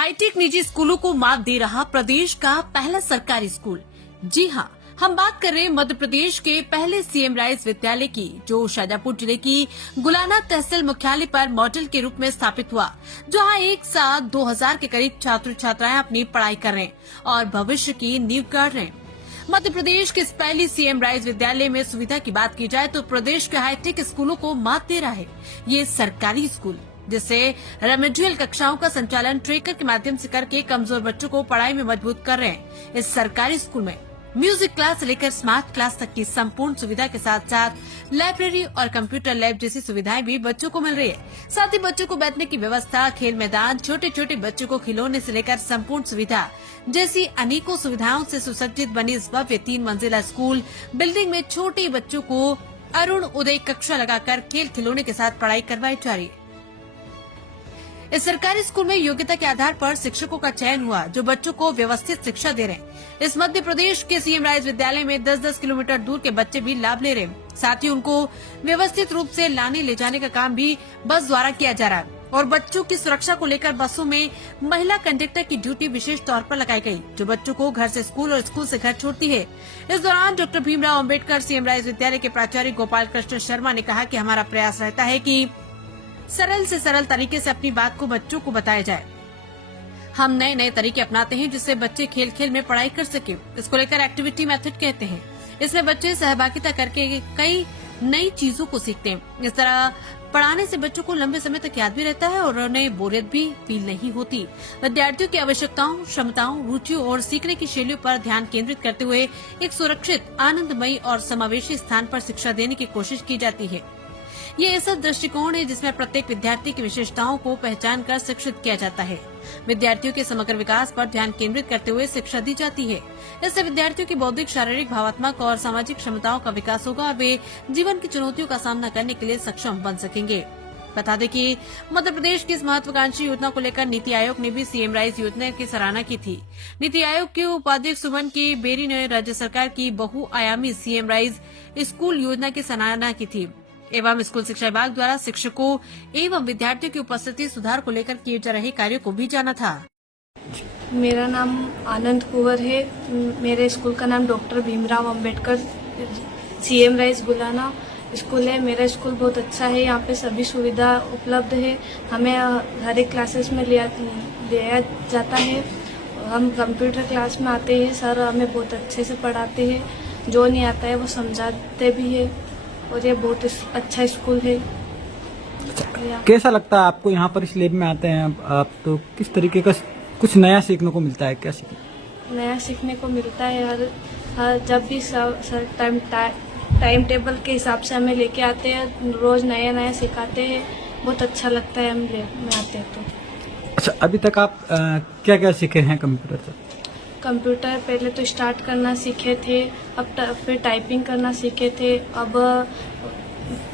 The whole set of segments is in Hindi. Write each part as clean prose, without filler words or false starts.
हाईटेक निजी स्कूलों को मात दे रहा प्रदेश का पहला सरकारी स्कूल। जी हां, हम बात कर रहे हैं मध्य प्रदेश के पहले सीएम राइज विद्यालय की, जो शाजापुर जिले की गुलाना तहसील मुख्यालय पर मॉडल के रूप में स्थापित हुआ, जहां एक साथ 2000 के करीब छात्र छात्राएं अपनी पढ़ाई कर रहे हैं और भविष्य की नींव गाड़ रहे हैं। मध्य प्रदेश के इस पहली सीएम राइज विद्यालय में सुविधा की बात की जाए तो प्रदेश के हाईटेक स्कूलों को मात दे रहा है ये सरकारी स्कूल, जिससे रेमेडियल कक्षाओं का संचालन ट्रेकर के माध्यम से करके कमजोर बच्चों को पढ़ाई में मजबूत कर रहे हैं। इस सरकारी स्कूल में म्यूजिक क्लास से लेकर स्मार्ट क्लास तक की संपूर्ण सुविधा के साथ साथ लाइब्रेरी और कंप्यूटर लैब जैसी सुविधाएं भी बच्चों को मिल रही है। साथ ही बच्चों को बैठने की व्यवस्था, खेल मैदान, छोटे छोटे बच्चों को खिलौने से लेकर संपूर्ण सुविधा जैसी अनेकों सुविधाओं से सुसज्जित बनी इस भव्य 3 मंजिला स्कूल बिल्डिंग में छोटे बच्चों को अरुण उदय कक्षा लगाकर खेल खिलौने के साथ पढ़ाई करवाई जा रही है। इस सरकारी स्कूल में योग्यता के आधार पर शिक्षकों का चयन हुआ, जो बच्चों को व्यवस्थित शिक्षा दे रहे हैं। इस मध्य प्रदेश के सीएम राइज विद्यालय में 10-10 किलोमीटर दूर के बच्चे भी लाभ ले रहे हैं। साथ ही उनको व्यवस्थित रूप से लाने ले जाने का काम भी बस द्वारा किया जा रहा है और बच्चों की सुरक्षा को लेकर बसों में महिला कंडक्टर की ड्यूटी विशेष तौर पर लगाई गई, जो बच्चों को घर से स्कूल और स्कूल से घर छोड़ती है। इस दौरान doctor Bhimrao Ambedkar CM rise विद्यालय के प्राचार्य गोपाल कृष्ण शर्मा ने कहा कि हमारा प्रयास रहता है कि सरल से सरल तरीके से अपनी बात को बच्चों को बताया जाए। हम नए नए तरीके अपनाते हैं जिससे बच्चे खेल खेल में पढ़ाई कर सके। इसको लेकर एक्टिविटी मेथड कहते हैं। इसमें बच्चे सहभागिता करके कई नई चीजों को सीखते हैं। इस तरह पढ़ाने से बच्चों को लंबे समय तक याद भी रहता है और उन्हें बोरियत भी फील नहीं होती। विद्यार्थियों की आवश्यकताओं, क्षमताओं, रुचियों और सीखने की शैलियों पर ध्यान केंद्रित करते हुए एक सुरक्षित, आनंदमयी और समावेशी स्थान पर शिक्षा देने की कोशिश की जाती है। ये ऐसा दृष्टिकोण है जिसमें प्रत्येक विद्यार्थी की विशेषताओं को पहचान कर शिक्षित किया जाता है। विद्यार्थियों के समग्र विकास पर ध्यान केंद्रित करते हुए शिक्षा दी जाती है। इससे विद्यार्थियों की बौद्धिक, शारीरिक, भावात्मक और सामाजिक क्षमताओं का विकास होगा और वे जीवन की चुनौतियों का सामना करने के लिए सक्षम बन सकेंगे। बता दें कि मध्य प्रदेश की इस महत्वाकांक्षी योजना को लेकर नीति आयोग ने भी सीएम राइज योजना की सराहना की थी। नीति आयोग के उपाध्यक्ष सुमन के बेरी ने राज्य सरकार की बहुआयामी सीएम राइज स्कूल योजना की सराहना की थी एवं स्कूल शिक्षा विभाग द्वारा शिक्षकों एवं विद्यार्थियों की उपस्थिति सुधार को लेकर किए जा रहे कार्यों को भी जाना था। मेरा नाम आनंद कुंवर है। मेरे स्कूल का नाम doctor Bhimrao Ambedkar CM rise Gulana school है। मेरा स्कूल बहुत अच्छा है। यहाँ पे सभी सुविधा उपलब्ध है। हमें हर एक क्लासेस में लिया जाता है। हम कंप्यूटर क्लास में आते हैं। सर हमें बहुत अच्छे से पढ़ाते हैं। जो नहीं आता है वो समझाते भी है और ये बहुत अच्छा स्कूल है। कैसा लगता है आपको यहाँ पर इस लैब में आते हैं आप, तो किस तरीके का कुछ नया सीखने को मिलता है? क्या नया सीखने को मिलता है। हर जब भी सर टाइम टेबल के हिसाब से हमें लेके आते हैं, रोज नया नया सिखाते हैं। बहुत अच्छा लगता है हम लैब में आते हैं तो। अच्छा, अभी तक आप क्या क्या सीखे हैं कंप्यूटर से? कंप्यूटर पहले तो स्टार्ट करना सीखे थे, अब फिर टाइपिंग करना सीखे थे, अब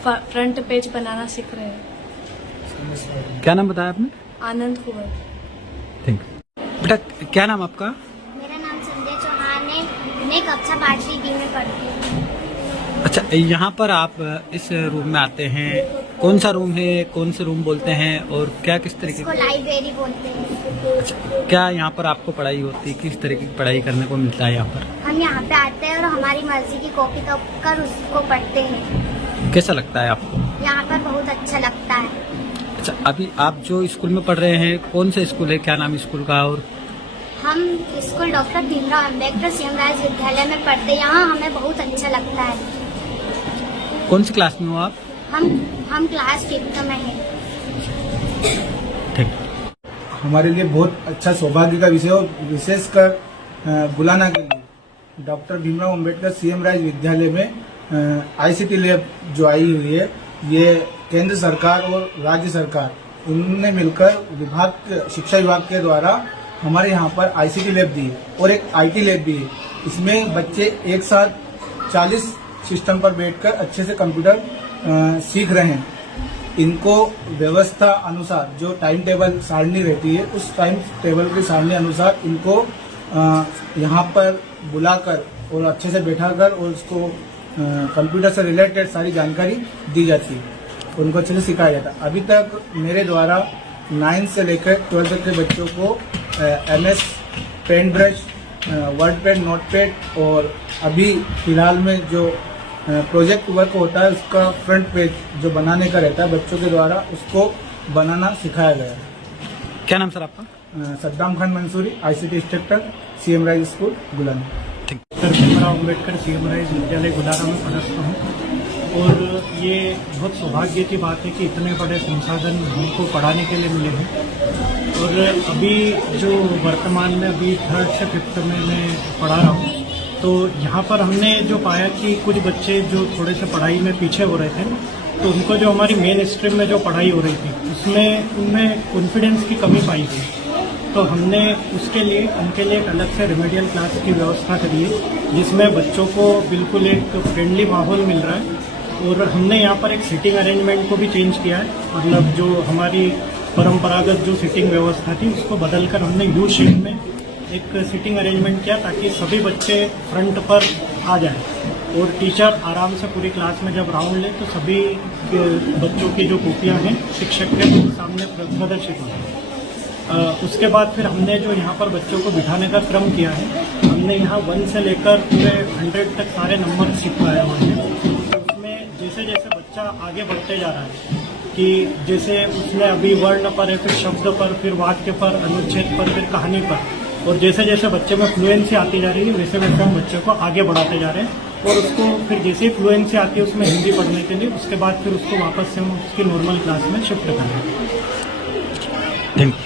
फ्रंट पेज बनाना सीख रहे हैं। क्या नाम बताया आपने? आनंद कुंवर। Thank you. बेटा क्या नाम आपका? मेरा नाम संजय चौहान है। मैं कक्षा 5वीं डी में पढ़ती हूँ। अच्छा, यहाँ पर आप इस रूम में आते हैं, कौन सा रूम है, कौन से रूम बोलते हैं और क्या किस तरीके इसको लाइब्रेरी बोलते हैं। अच्छा, क्या यहाँ पर आपको पढ़ाई होती है? किस तरीके की पढ़ाई करने को मिलता है यहाँ पर? हम यहाँ पे आते हैं और हमारी मर्जी की कॉपी कर उसको पढ़ते हैं। कैसा लगता है आपको? यहाँ पर बहुत अच्छा लगता है। अच्छा, अभी आप जो स्कूल में पढ़ रहे हैं, कौन सा स्कूल है, क्या नाम स्कूल का? और हम school doctor Bhimrao Ambedkar CM rise विद्यालय में पढ़ते हैं। यहाँ हमें बहुत अच्छा लगता है। कौन सी क्लास में हो आप? हम क्लास 5th में हैं। ठीक। हमारे लिए बहुत अच्छा सौभाग्य का विषय और विशेषकर गुलाना के लिए doctor Bhimrao Ambedkar CM rise विद्यालय में आईसीटी लैब जो आई हुई है, ये केंद्र सरकार और राज्य सरकार उन्होंने मिलकर शिक्षा विभाग के द्वारा हमारे यहाँ पर आईसीटी लैब दी है और एक आईटी लैब भी है। इसमें बच्चे एक साथ 40 सिस्टम पर बैठकर अच्छे से कंप्यूटर सीख रहे हैं। इनको व्यवस्था अनुसार जो टाइम टेबल सारणी रहती है, उस टाइम टेबल की सारणी अनुसार इनको यहाँ पर बुलाकर और अच्छे से बैठाकर और उसको कंप्यूटर से रिलेटेड सारी जानकारी दी जाती है, उनको अच्छे से सिखाया जाता है। अभी तक मेरे द्वारा 9 से लेकर 12 तक के बच्चों को MS paint brush, word pad, note pad और अभी फिलहाल में जो प्रोजेक्ट वर्क होता है उसका फ्रंट पेज जो बनाने का रहता है बच्चों के द्वारा, उसको बनाना सिखाया गया है। क्या नाम सर आपका? Saddam Khan Mansuri, ICT instructor, CM rise school Gulana. Doctor Bhimrao Ambedkar CM rise विद्यालय गुलाना में पढ़ता हूँ और ये बहुत सौभाग्य की बात है कि इतने बड़े संसाधन हमको पढ़ाने के लिए मिले हैं। और अभी जो वर्तमान में अभी 3rd से 5th में मैं पढ़ा रहा हूँ, तो यहाँ पर हमने जो पाया कि कुछ बच्चे जो थोड़े से पढ़ाई में पीछे हो रहे थे, तो उनको जो हमारी मेन स्ट्रीम में जो पढ़ाई हो रही थी उसमें उनमें कॉन्फिडेंस की कमी पाई थी। तो हमने उसके लिए उनके लिए एक अलग से रेमेडियल क्लास की व्यवस्था करी है, जिसमें बच्चों को बिल्कुल एक फ्रेंडली माहौल मिल रहा है। और हमने यहाँ पर एक सीटिंग अरेंजमेंट को भी चेंज किया है, मतलब जो हमारी परंपरागत जो सीटिंग व्यवस्था थी उसको बदलकर हमने यू शेप में एक सीटिंग अरेंजमेंट किया ताकि सभी बच्चे फ्रंट पर आ जाएं और टीचर आराम से पूरी क्लास में जब राउंड ले तो सभी बच्चों की जो कॉपियाँ हैं शिक्षक के सामने प्रदर्शित हों। उसके बाद फिर हमने जो यहाँ पर बच्चों को बिठाने का क्रम किया है, हमने यहाँ 1 से लेकर पूरे 100 तक सारे नंबर सिखाए हुए हैं। तो उसमें जैसे जैसे बच्चा आगे बढ़ते जा रहा है कि जैसे उसने अभी वर्ण पर है, फिर शब्द पर, फिर वाक्य पर, अनुच्छेद पर, फिर कहानी पर, और जैसे जैसे बच्चे में फ्लुएंसी आती जा रही है वैसे वैसे हम बच्चे को आगे बढ़ाते जा रहे हैं। और उसको फिर जैसे ही फ्लुएंसी आती है उसमें हिंदी पढ़ने के लिए, उसके बाद फिर उसको वापस से हम उसकी नॉर्मल क्लास में शिफ्ट करें। Thank you.